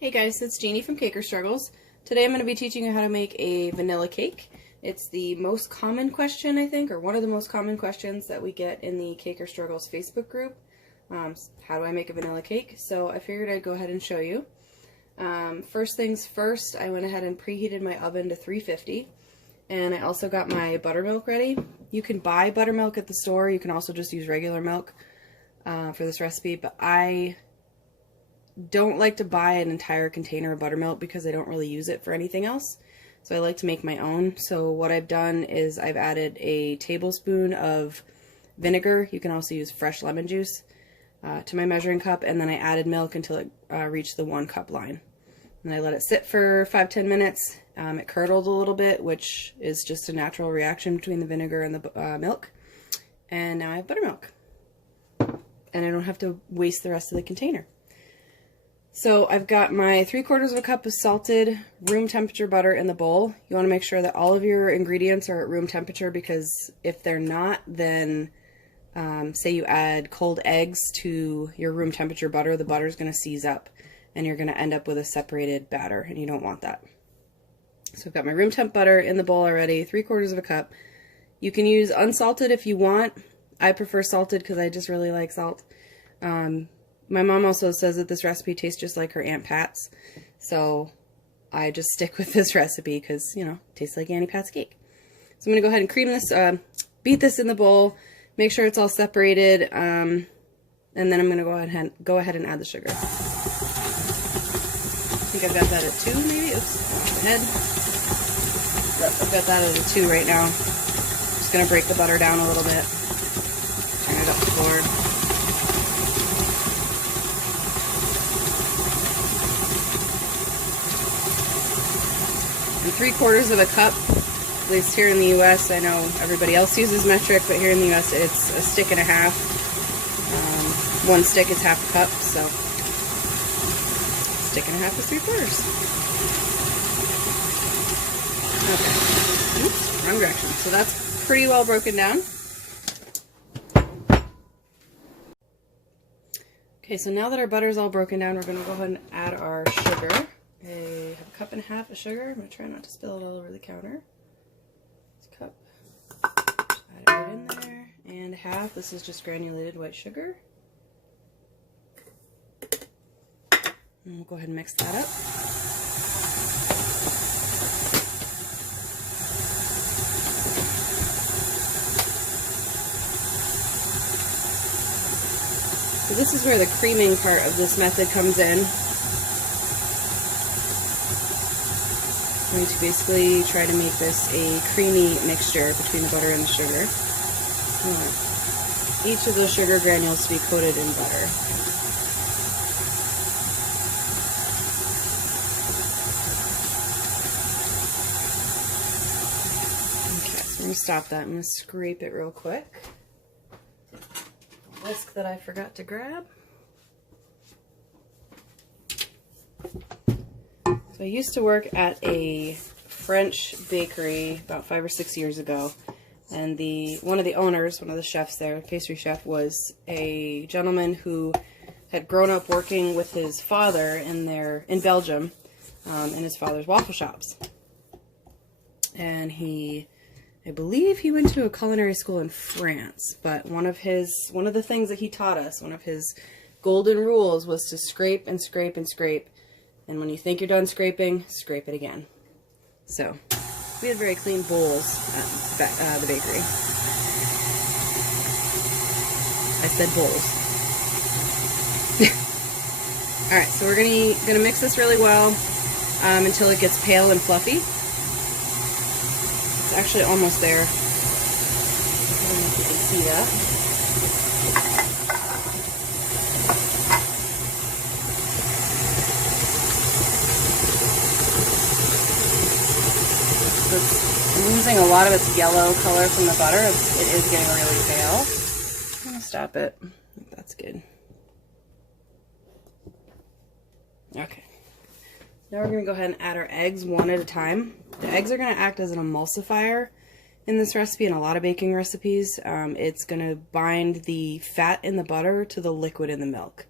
Hey guys, it's Jeannie from Caker Struggles. Today I'm going to be teaching you how to make a vanilla cake. It's the most common question, I think, or one of the most common questions that we get in the Caker Struggles Facebook group. How do I make a vanilla cake? So I figured I'd go ahead and show you. First things first, I went ahead and preheated my oven to 350, and I also got my buttermilk ready. You can buy buttermilk at the store. You can also just use regular milk for this recipe, but I don't like to buy an entire container of buttermilk because I don't really use it for anything else. So I like to make my own. So what I've done is I've added a tablespoon of vinegar, you can also use fresh lemon juice, to my measuring cup, and then I added milk until it reached the 1 cup line. And I let it sit for 5-10 minutes. It curdled a little bit, which is just a natural reaction between the vinegar and the milk. And now I have buttermilk. And I don't have to waste the rest of the container. So I've got my 3/4 of a cup of salted room temperature butter in the bowl. You want to make sure that all of your ingredients are at room temperature, because if they're not, then say you add cold eggs to your room temperature butter, the butter is going to seize up and you're going to end up with a separated batter, and you don't want that. So I've got my room temp butter in the bowl already, 3/4 of a cup. You can use unsalted if you want. I prefer salted because I just really like salt. My mom also says that this recipe tastes just like her Aunt Pat's, so I just stick with this recipe because, you know, it tastes like Auntie Pat's cake. So I'm going to go ahead and cream this, beat this in the bowl, make sure it's all separated, and then I'm going to go ahead and add the sugar. I think I've got that at 2 maybe. Oops, my head. Yep, I've got that at a 2 right now. Just going to break the butter down a little bit, turn it up to 4. And 3/4 of a cup, at least here in the U.S. I know everybody else uses metric, but here in the U.S. it's a stick and a half. 1 stick is half a cup, so stick and a half is 3/4. Okay. Oops, wrong direction. So that's pretty well broken down. Okay, so now that our butter is all broken down, we're going to go ahead and add our sugar. I have a cup and a half of sugar. I'm going to try not to spill it all over the counter. This cup. Just add it right in there. And half. This is just granulated white sugar. And we'll go ahead and mix that up. So this is where the creaming part of this method comes in. I'm going to basically try to make this a creamy mixture between the butter and the sugar. I want each of those sugar granules to be coated in butter. Okay, so I'm going to stop that. I'm going to scrape it real quick. Whisk that I forgot to grab. So I used to work at a French bakery about 5 or 6 years ago, and one of the owners, one of the chefs there, pastry chef, was a gentleman who had grown up working with his father in Belgium, in his father's waffle shops. And I believe he went to a culinary school in France, but one of the things that he taught us, one of his golden rules, was to scrape and scrape and scrape. And when you think you're done scraping, scrape it again. So, we had very clean bowls at the bakery. I said bowls. Alright, so we're gonna mix this really well until it gets pale and fluffy. It's actually almost there. I don't know if you can see that. I'm losing a lot of its yellow color from the butter. It is getting really pale. I'm going to stop it. That's good. Okay. Now we're going to go ahead and add our eggs one at a time. The eggs are going to act as an emulsifier in this recipe and a lot of baking recipes. It's going to bind the fat in the butter to the liquid in the milk.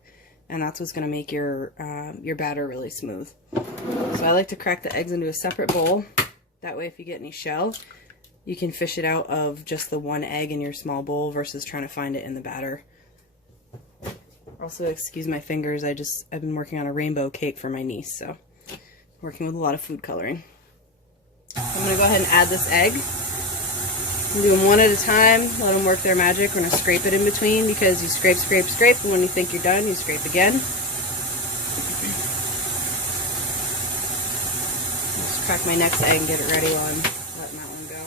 and that's what's going to make your batter really smooth. So I like to crack the eggs into a separate bowl. That way if you get any shell, you can fish it out of just the one egg in your small bowl versus trying to find it in the batter. Also, excuse my fingers, I've been working on a rainbow cake for my niece, so working with a lot of food coloring. I'm going to go ahead and add this egg. I'm do them one at a time, let them work their magic. We're going to scrape it in between because you scrape, scrape, scrape, and when you think you're done, you scrape again. Just crack my next egg and get it ready while I'm letting that one go.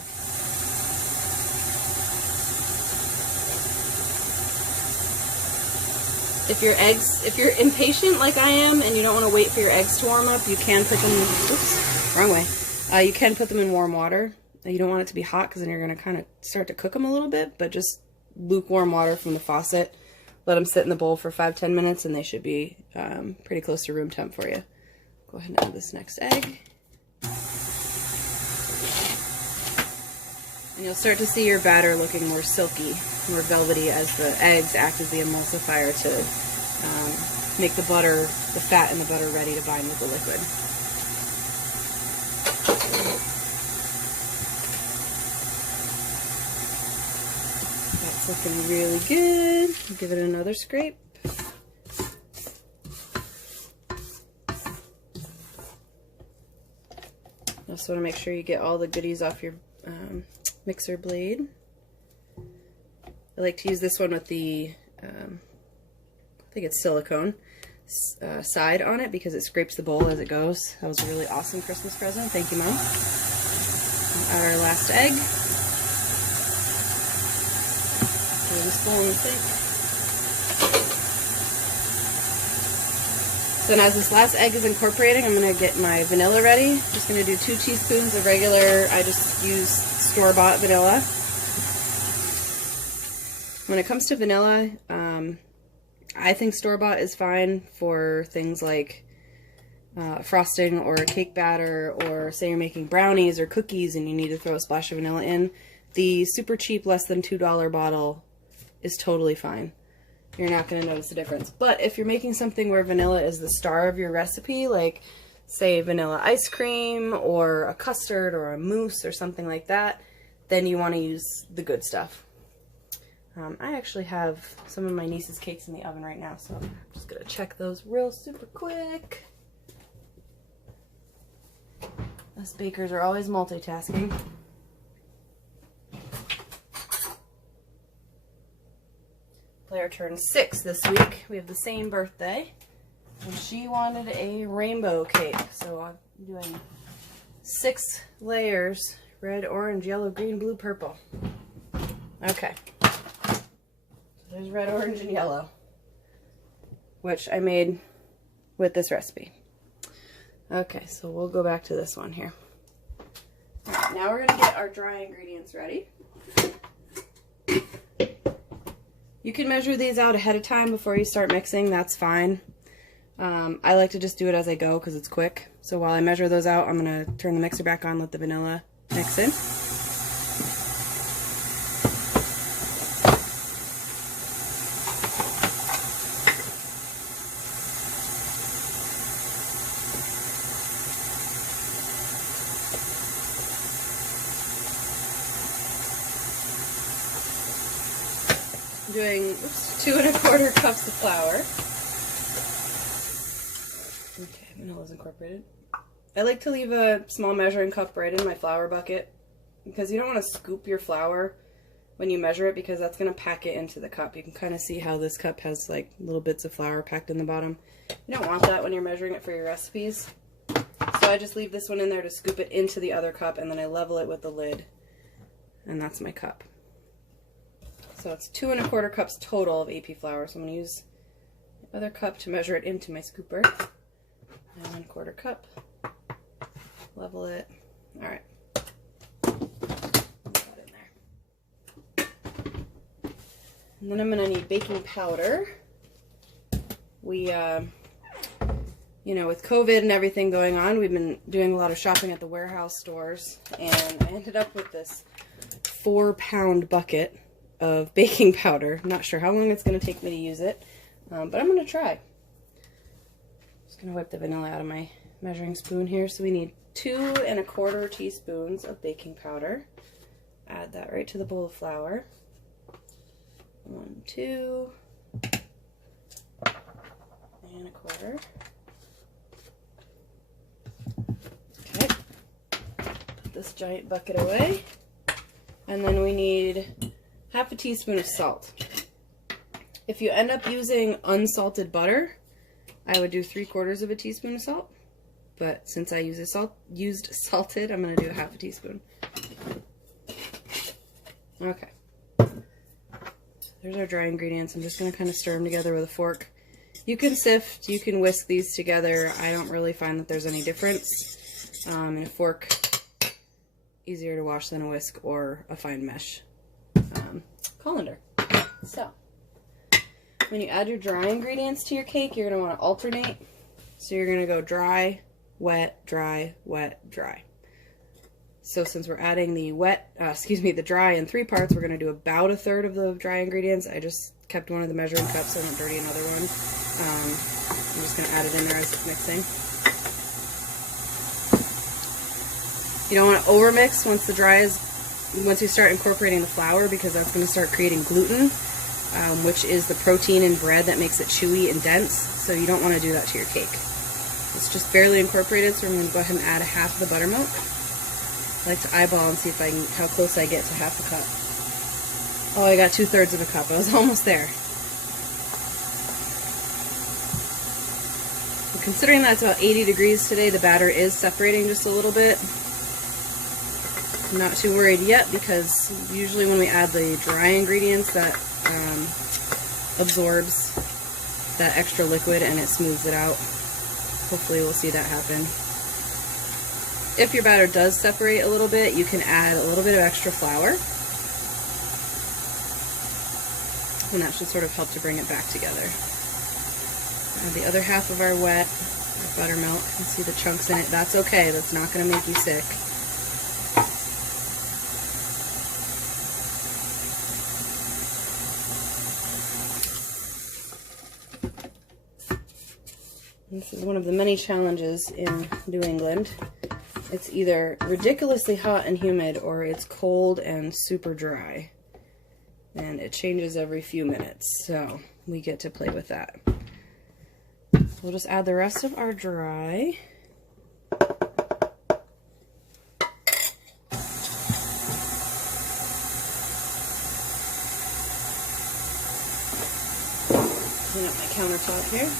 If you're impatient like I am and you don't want to wait for your eggs to warm up, you can put them, oops, wrong way. You can put them in warm water. You don't want it to be hot because then you're going to kind of start to cook them a little bit, but just lukewarm water from the faucet. Let them sit in the bowl for 5-10 minutes and they should be pretty close to room temp for you. Go ahead and add this next egg. And you'll start to see your batter looking more silky, more velvety as the eggs act as the emulsifier to make the butter, the fat in the butter ready to bind with the liquid. That's looking really good. Give it another scrape. Also want to make sure you get all the goodies off your mixer blade. I like to use this one with the, I think it's silicone side on it because it scrapes the bowl as it goes. That was a really awesome Christmas present. Thank you, Mom. Add our last egg. Throw this bowl in the sink. So now as this last egg is incorporating, I'm going to get my vanilla ready. Just going to do 2 teaspoons of regular, I just use store-bought vanilla. When it comes to vanilla, I think store-bought is fine for things like frosting or a cake batter, or say you're making brownies or cookies and you need to throw a splash of vanilla in. The super cheap, less than $2 bottle is totally fine. You're not going to notice the difference. But if you're making something where vanilla is the star of your recipe, like say vanilla ice cream or a custard or a mousse or something like that, then you want to use the good stuff. I actually have some of my niece's cakes in the oven right now, so I'm just going to check those real super quick. Us bakers are always multitasking. Claire turned 6 this week. We have the same birthday. And she wanted a rainbow cake. So I'm doing 6 layers. Red, orange, yellow, green, blue, purple. Okay. So there's red, orange, and yellow. Which I made with this recipe. Okay, so we'll go back to this one here. Alright, now we're going to get our dry ingredients ready. You can measure these out ahead of time before you start mixing, that's fine. I like to just do it as I go because it's quick. So while I measure those out, I'm going to turn the mixer back on, let the vanilla mix in. Doing 2 1/4 cups of flour. Okay, vanilla's incorporated. I like to leave a small measuring cup right in my flour bucket because you don't want to scoop your flour when you measure it because that's going to pack it into the cup. You can kind of see how this cup has like little bits of flour packed in the bottom. You don't want that when you're measuring it for your recipes. So I just leave this one in there to scoop it into the other cup, and then I level it with the lid, and that's my cup. So it's 2 1/4 cups total of AP flour. So I'm going to use the other cup to measure it into my scooper. And 1/4 cup. Level it. All right. Put that in there. And then I'm going to need baking powder. We, you know, with COVID and everything going on, we've been doing a lot of shopping at the warehouse stores, and I ended up with this 4-pound bucket of baking powder. I'm not sure how long it's going to take me to use it, but I'm going to try. Just gonna wipe the vanilla out of my measuring spoon here. So we need 2 1/4 teaspoons of baking powder. Add that right to the bowl of flour. 1, 2, and 1/4. Okay, put this giant bucket away. And then we need 1/2 teaspoon of salt. If you end up using unsalted butter, I would do 3/4 teaspoon of salt. But since I used salted, I'm going to do 1/2 teaspoon. Okay. There's our dry ingredients. I'm just going to kind of stir them together with a fork. You can sift, you can whisk these together. I don't really find that there's any difference. A fork, easier to wash than a whisk or a fine mesh colander. So, when you add your dry ingredients to your cake, you're going to want to alternate. So you're going to go dry, wet, dry, wet, dry. So since we're adding the the dry in 3 parts, we're going to do about 1/3 of the dry ingredients. I just kept one of the measuring cups so I don't dirty another one. I'm just going to add it in there as it's mixing. You don't want to overmix once you start incorporating the flour, because that's going to start creating gluten, which is the protein in bread that makes it chewy and dense. So you don't want to do that to your cake. It's just barely incorporated, so I'm going to go ahead and add 1/2 the buttermilk. I like to eyeball and see how close I get to 1/2 a cup. Oh, I got 2/3 of a cup. I was almost there. And considering that it's about 80 degrees today, the batter is separating just a little bit. I'm not too worried yet, because usually when we add the dry ingredients, that absorbs that extra liquid and it smooths it out. Hopefully we'll see that happen. If your batter does separate a little bit, you can add a little bit of extra flour. And that should sort of help to bring it back together. Add the other 1/2 of our buttermilk. You can see the chunks in it. That's okay. That's not going to make you sick. This is one of the many challenges in New England. It's either ridiculously hot and humid, or it's cold and super dry. And it changes every few minutes, so we get to play with that. We'll just add the rest of our dry. Clean up my countertop here.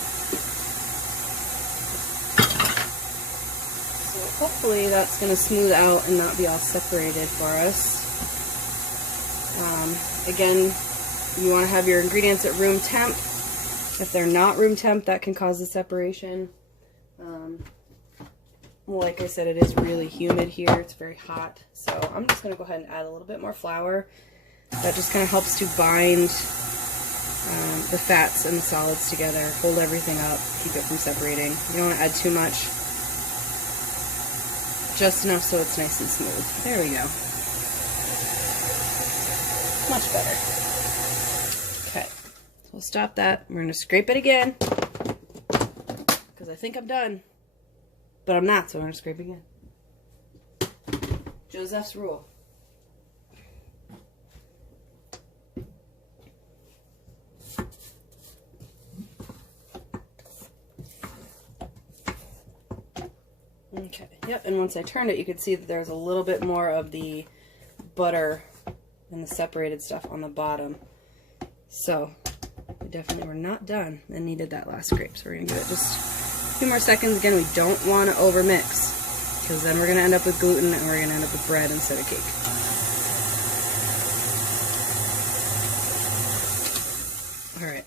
Hopefully that's going to smooth out and not be all separated for us. Again, you want to have your ingredients at room temp. If they're not room temp, that can cause the separation. Like I said, it is really humid here. It's very hot. So I'm just going to go ahead and add a little bit more flour. That just kind of helps to bind the fats and the solids together, hold everything up, keep it from separating. You don't want to add too much. Just enough so it's nice and smooth. There we go. Much better. Okay, so we'll stop that. We're going to scrape it again, because I think I'm done. But I'm not, so I'm going to scrape again. Joseph's rule. Okay, yep, and once I turned it, you could see that there's a little bit more of the butter and the separated stuff on the bottom. So, we definitely were not done and needed that last scrape. So we're going to give it just a few more seconds. Again, we don't want to overmix, because then we're going to end up with gluten and we're going to end up with bread instead of cake. Alright,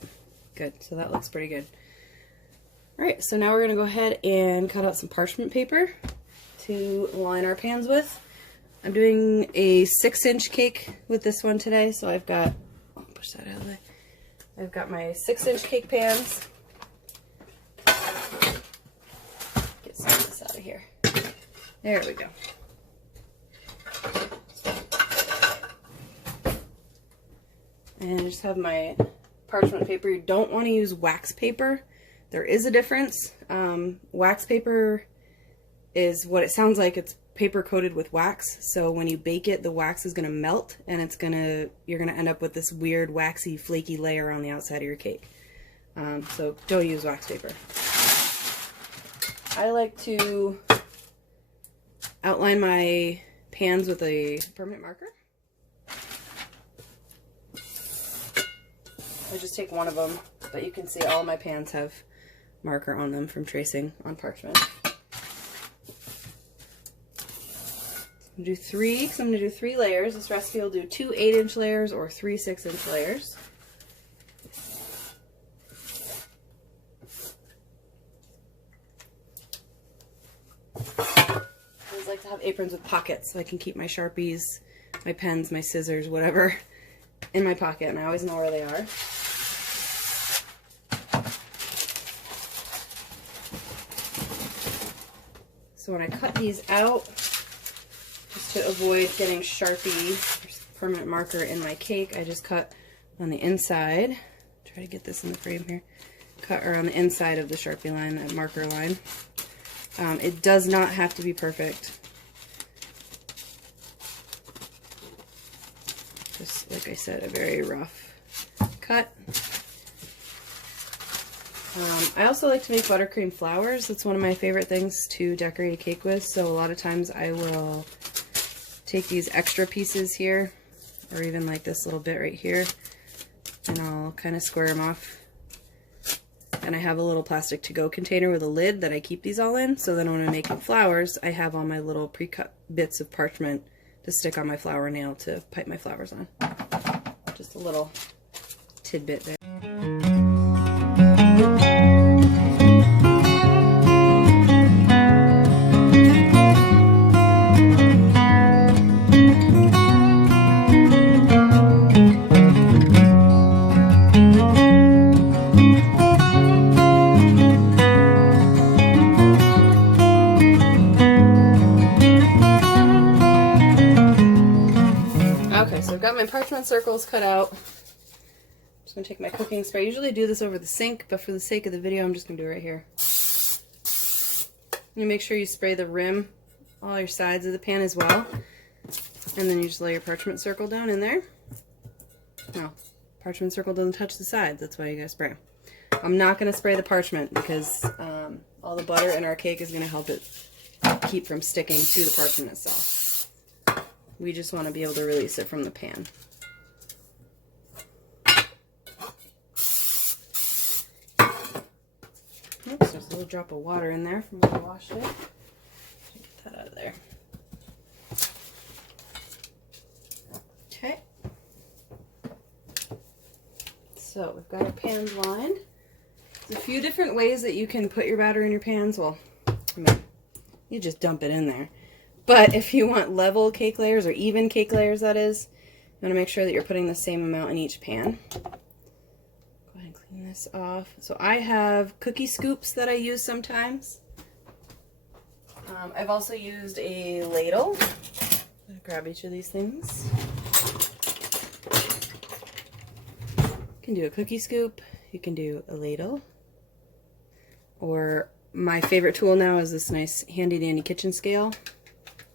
good. So that looks pretty good. Alright, so now we're going to go ahead and cut out some parchment paper to line our pans with. I'm doing a 6-inch cake with this one today, so I've got, I'll push that out of the way. I've got my 6-inch cake pans. Get some of this out of here. There we go. And I just have my parchment paper. You don't want to use wax paper, There is a difference. Wax paper is what it sounds like. It's paper coated with wax, so when you bake it, the wax is going to melt, and you're going to end up with this weird waxy flaky layer on the outside of your cake. So don't use wax paper. I like to outline my pans with a permanent marker. I just take one of them, but you can see all my pans have marker on them from tracing on parchment. I'm going to do 3, because I'm going to do 3 layers. This recipe will do 2 8-inch layers or 3 6-inch layers. I always like to have aprons with pockets so I can keep my Sharpies, my pens, my scissors, whatever, in my pocket, and I always know where they are. So when I cut these out, just to avoid getting Sharpie or permanent marker in my cake, I just cut on the inside. Try to get this in the frame here. Cut on the inside of the Sharpie line, that marker line. It does not have to be perfect. Just like I said, a very rough cut. I also like to make buttercream flowers. That's one of my favorite things to decorate a cake with. So a lot of times I will take these extra pieces here, or even like this little bit right here, and I'll kind of square them off. And I have a little plastic to-go container with a lid that I keep these all in. So then when I'm making flowers, I have all my little pre-cut bits of parchment to stick on my flower nail to pipe my flowers on. Just a little tidbit there. Okay, so I've got my parchment circles cut out. I'm just going to take my cooking spray. I usually do this over the sink, but for the sake of the video, I'm just going to do it right here. You make sure you spray the rim, all your sides of the pan as well. And then you just lay your parchment circle down in there. No, parchment circle doesn't touch the sides. That's why you gotta spray. I'm not going to spray the parchment because all the butter in our cake is going to help it keep from sticking to the parchment itself. We just want to be able to release it from the pan. Oops, there's a little drop of water in there from when I washed it. Get that out of there. Okay. So we've got our pans lined. There's a few different ways that you can put your batter in your pans. Well, I mean, you just dump it in there. But if you want level cake layers, or even cake layers that is, you want to make sure that you're putting the same amount in each pan. Go ahead and clean this off. So I have cookie scoops that I use sometimes. I've also used a ladle. I'm going to grab each of these things. You can do a cookie scoop, you can do a ladle, or my favorite tool now is this nice handy dandy kitchen scale.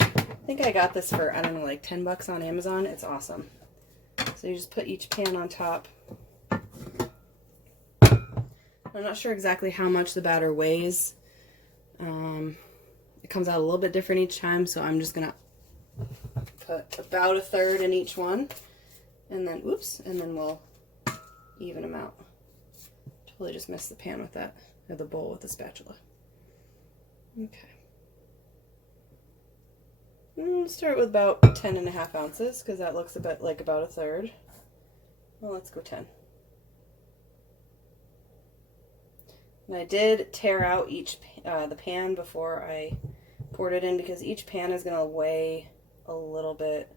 I think I got this for, I don't know, like 10 bucks on Amazon. It's awesome. So you just put each pan on top. I'm not sure exactly how much the batter weighs. It comes out a little bit different each time, so I'm just gonna put about 1/3 in each one, and then, oops, and then we'll even them out. Totally just missed the pan with that, or the bowl with the spatula. Okay. We'll start with about 10.5 ounces, because that looks a bit like about 1/3. Well, let's go 10. And I did tear out the pan before I poured it in, because each pan is going to weigh a little bit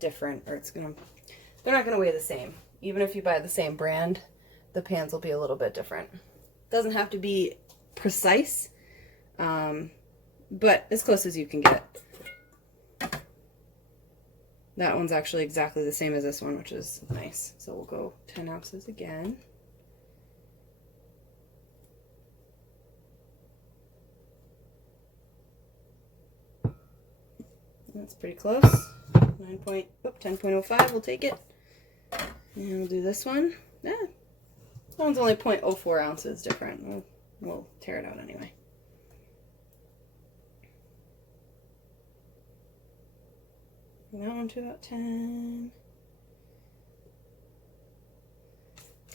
different, or they're not going to weigh the same. Even if you buy the same brand, the pans will be a little bit different. Doesn't have to be precise, but as close as you can get. That one's actually exactly the same as this one, which is nice. So we'll go 10 ounces again. That's pretty close. 10.05, we'll take it. And we'll do this one. Yeah, that one's only 0.04 ounces different. We'll tear it out anyway. And that one to about 10.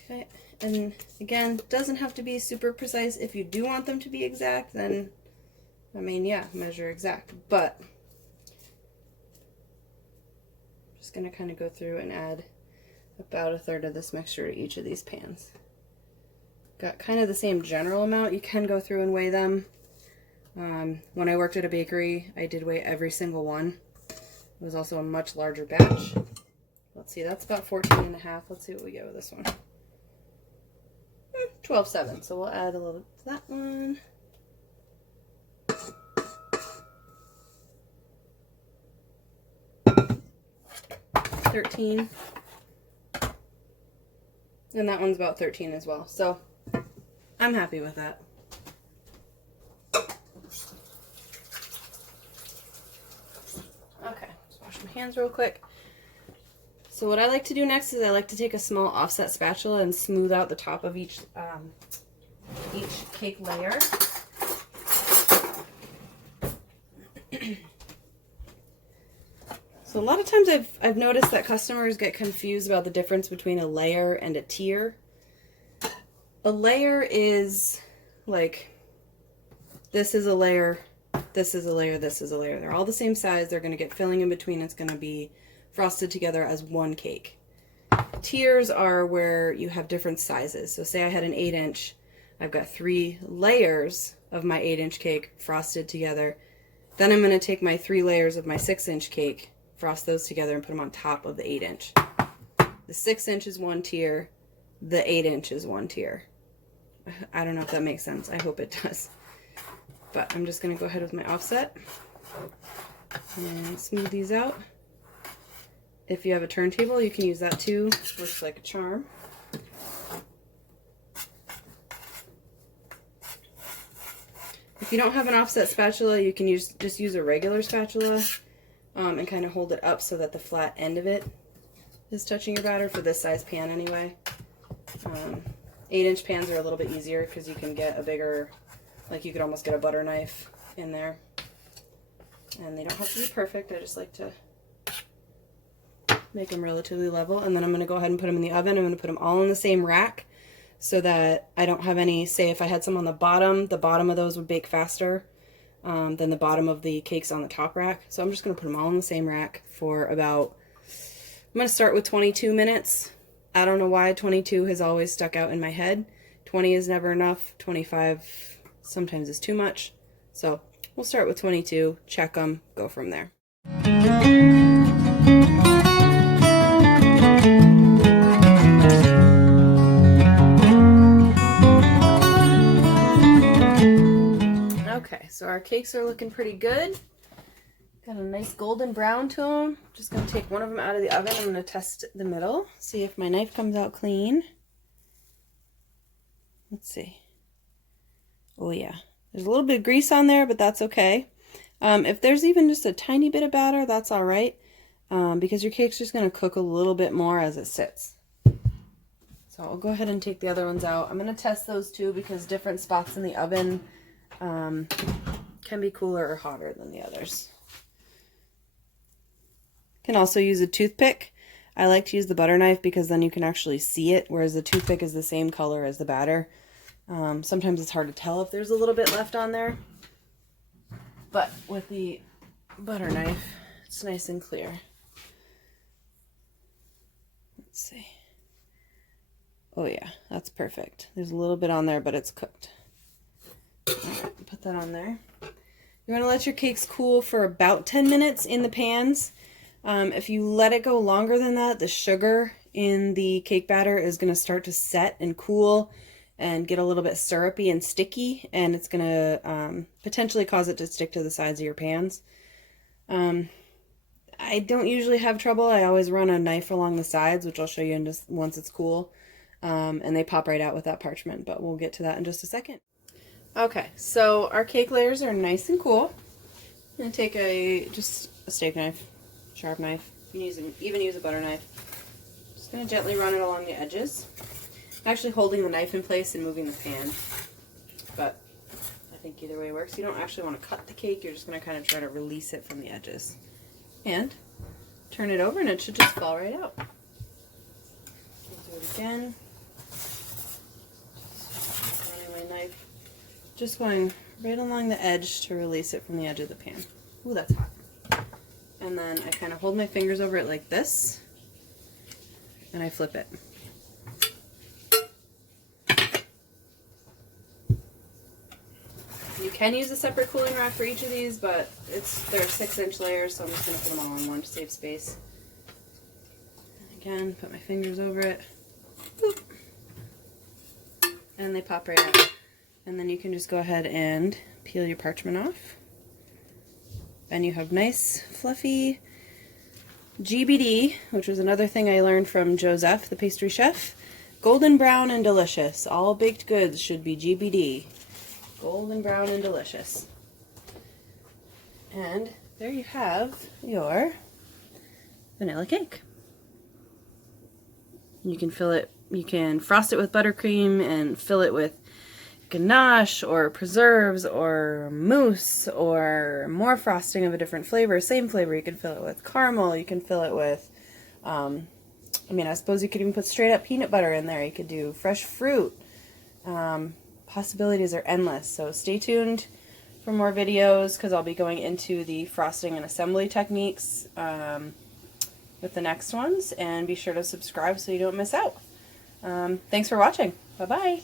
Okay, and again, doesn't have to be super precise. If you do want them to be exact, then, I mean, yeah, measure exact. But I'm just going to kind of go through and add about 1/3 of this mixture to each of these pans. Got kind of the same general amount. You can go through and weigh them. When I worked at a bakery, I did weigh every single one. It was also a much larger batch. Let's see, that's about 14.5. Let's see what we get with this one. 12.7. So we'll add a little to that one. $13. And that one's about 13 as well. So I'm happy with that. Okay, let's wash my hands real quick. So what I like to do next is I like to take a small offset spatula and smooth out the top of each cake layer. So a lot of times I've noticed that customers get confused about the difference between a layer and a tier. A layer is like, this is a layer, this is a layer, this is a layer. They're all the same size. They're going to get filling in between. It's going to be frosted together as one cake. Tiers are where you have different sizes. So say I had an 8-inch, I've got 3 layers of my 8-inch cake frosted together. Then I'm going to take my 3 layers of my 6-inch cake, frost those together and put them on top of the 8-inch. The 6-inch is one tier, the 8-inch is one tier. I don't know if that makes sense. I hope it does. But I'm just going to go ahead with my offset and smooth these out. If you have a turntable, you can use that too. Works like a charm. If you don't have an offset spatula, you can just use a regular spatula and kind of hold it up so that the flat end of it is touching your batter for this size pan anyway. 8-inch pans are a little bit easier because you can get a bigger, like you could almost get a butter knife in there. And they don't have to be perfect. I just like to make them relatively level. And then I'm going to go ahead and put them in the oven. I'm going to put them all in the same rack so that I don't have any, say if I had some on the bottom of those would bake faster than the bottom of the cakes on the top rack. So I'm just going to put them all in the same rack for about, I'm going to start with 22 minutes. I don't know why 22 has always stuck out in my head. 20 is never enough. 25 sometimes is too much. So we'll start with 22, check them, go from there. Okay, so our cakes are looking pretty good. Got a nice golden brown to them. Just going to take one of them out of the oven. I'm going to test the middle, see if my knife comes out clean. Let's see. Oh yeah, there's a little bit of grease on there, but that's okay. If there's even just a tiny bit of batter, that's all right, because your cake's just going to cook a little bit more as it sits. So I'll go ahead and take the other ones out. I'm going to test those too because different spots in the oven can be cooler or hotter than the others. Can also use a toothpick. I like to use the butter knife because then you can actually see it, whereas the toothpick is the same color as the batter. Sometimes it's hard to tell if there's a little bit left on there, but with the butter knife, it's nice and clear. Let's see. Oh yeah, that's perfect. There's a little bit on there, but it's cooked. All right, put that on there. You want to let your cakes cool for about 10 minutes in the pans. If you let it go longer than that, the sugar in the cake batter is going to start to set and cool and get a little bit syrupy and sticky, and it's going to potentially cause it to stick to the sides of your pans. I don't usually have trouble. I always run a knife along the sides, which I'll show you in just once it's cool, and they pop right out with that parchment, but we'll get to that in just a second. Okay, so our cake layers are nice and cool. I'm going to take just a steak knife, sharp knife. You can even use a butter knife. Just going to gently run it along the edges. I'm actually holding the knife in place and moving the pan, but I think either way works. You don't actually want to cut the cake, you're just going to kind of try to release it from the edges. And turn it over and it should just fall right out. Do it again. Just running my knife, just going right along the edge to release it from the edge of the pan. Ooh, that's hot. And then I kind of hold my fingers over it like this, and I flip it. You can use a separate cooling rack for each of these, but they're 6-inch layers, so I'm just going to put them all in one to save space. And again, put my fingers over it. Boop. And they pop right out. And then you can just go ahead and peel your parchment off. And you have nice, fluffy GBD, which was another thing I learned from Joseph, the pastry chef. Golden brown and delicious. All baked goods should be GBD. Golden brown and delicious. And there you have your vanilla cake. You can fill it, you can frost it with buttercream and fill it with ganache or preserves or mousse or more frosting of a different flavor, same flavor. You can fill it with caramel, you can fill it with, I suppose you could even put straight up peanut butter in there. You could do fresh fruit. Possibilities are endless, so stay tuned for more videos because I'll be going into the frosting and assembly techniques with the next ones, and be sure to subscribe so you don't miss out. Thanks for watching. Bye-bye.